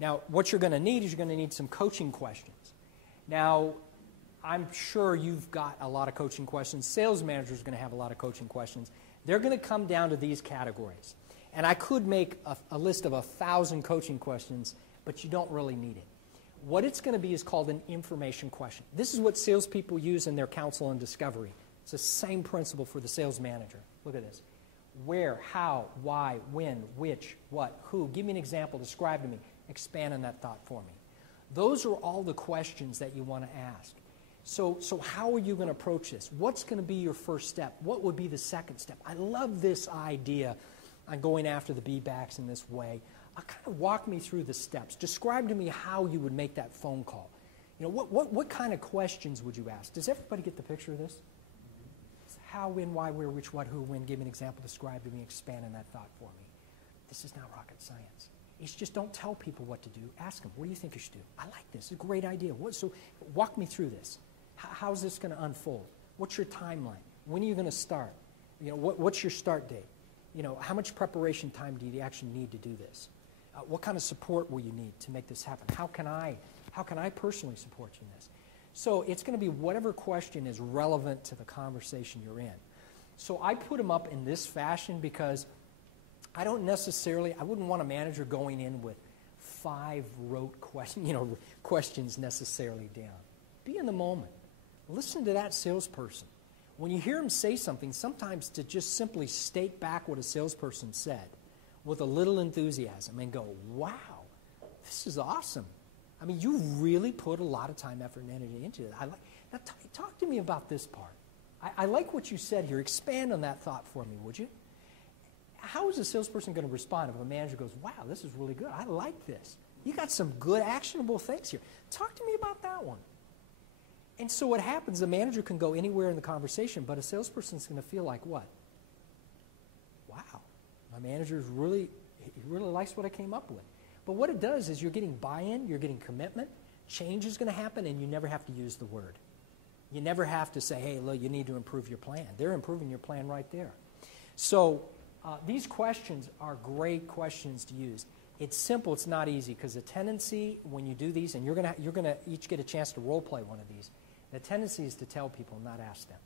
Now, what you're going to need is you're going to need some coaching questions. Now, I'm sure you've got a lot of coaching questions. Sales managers are going to have a lot of coaching questions. They're going to come down to these categories. And I could make a list of 1,000 coaching questions, but you don't really need it. What it's going to be is called an information question. This is what salespeople use in their counsel and discovery. It's the same principle for the sales manager. Look at this. Where, how, why, when, which, what, who. Give me an example. Describe to me. Expand on that thought for me. Those are all the questions that you want to ask. So how are you going to approach this? What's going to be your first step? What would be the second step? I love this idea on going after the B-backs in this way. Kind of walk me through the steps. Describe to me how you would make that phone call. You know, what kind of questions would you ask? Does everybody get the picture of this? How, when, why, where, which, what, who, when. Give me an example. Describe to me. Expand on that thought for me. This is not rocket science. It's just don't tell people what to do. Ask them, what do you think you should do? I like this. It's a great idea. So walk me through this. How's this going to unfold? What's your timeline? When are you going to start? You know, what's your start date? You know, how much preparation time do you actually need to do this? What kind of support will you need to make this happen? How can I personally support you in this? So it's going to be whatever question is relevant to the conversation you're in. So I put them up in this fashion because I wouldn't want a manager going in with 5 rote questions necessarily down. Be in the moment. Listen to that salesperson. When you hear him say something, sometimes to just simply state back what a salesperson said with a little enthusiasm and go, wow, this is awesome. I mean, you really put a lot of time, effort, and energy into it. Now talk to me about this part. I like what you said here. Expand on that thought for me, would you? How is a salesperson going to respond if a manager goes, wow, this is really good. I like this. You got some good, actionable things here. Talk to me about that one. And so what happens, the manager can go anywhere in the conversation, but a salesperson is going to feel like what? Wow, my manager really likes what I came up with. But what it does is you're getting buy-in, you're getting commitment, change is going to happen, and you never have to use the word. You never have to say, hey, look, you need to improve your plan. They're improving your plan right there. So these questions are great questions to use. It's simple, it's not easy, because the tendency when you do these, and you're going to each get a chance to role play one of these, the tendency is to tell people, not ask them.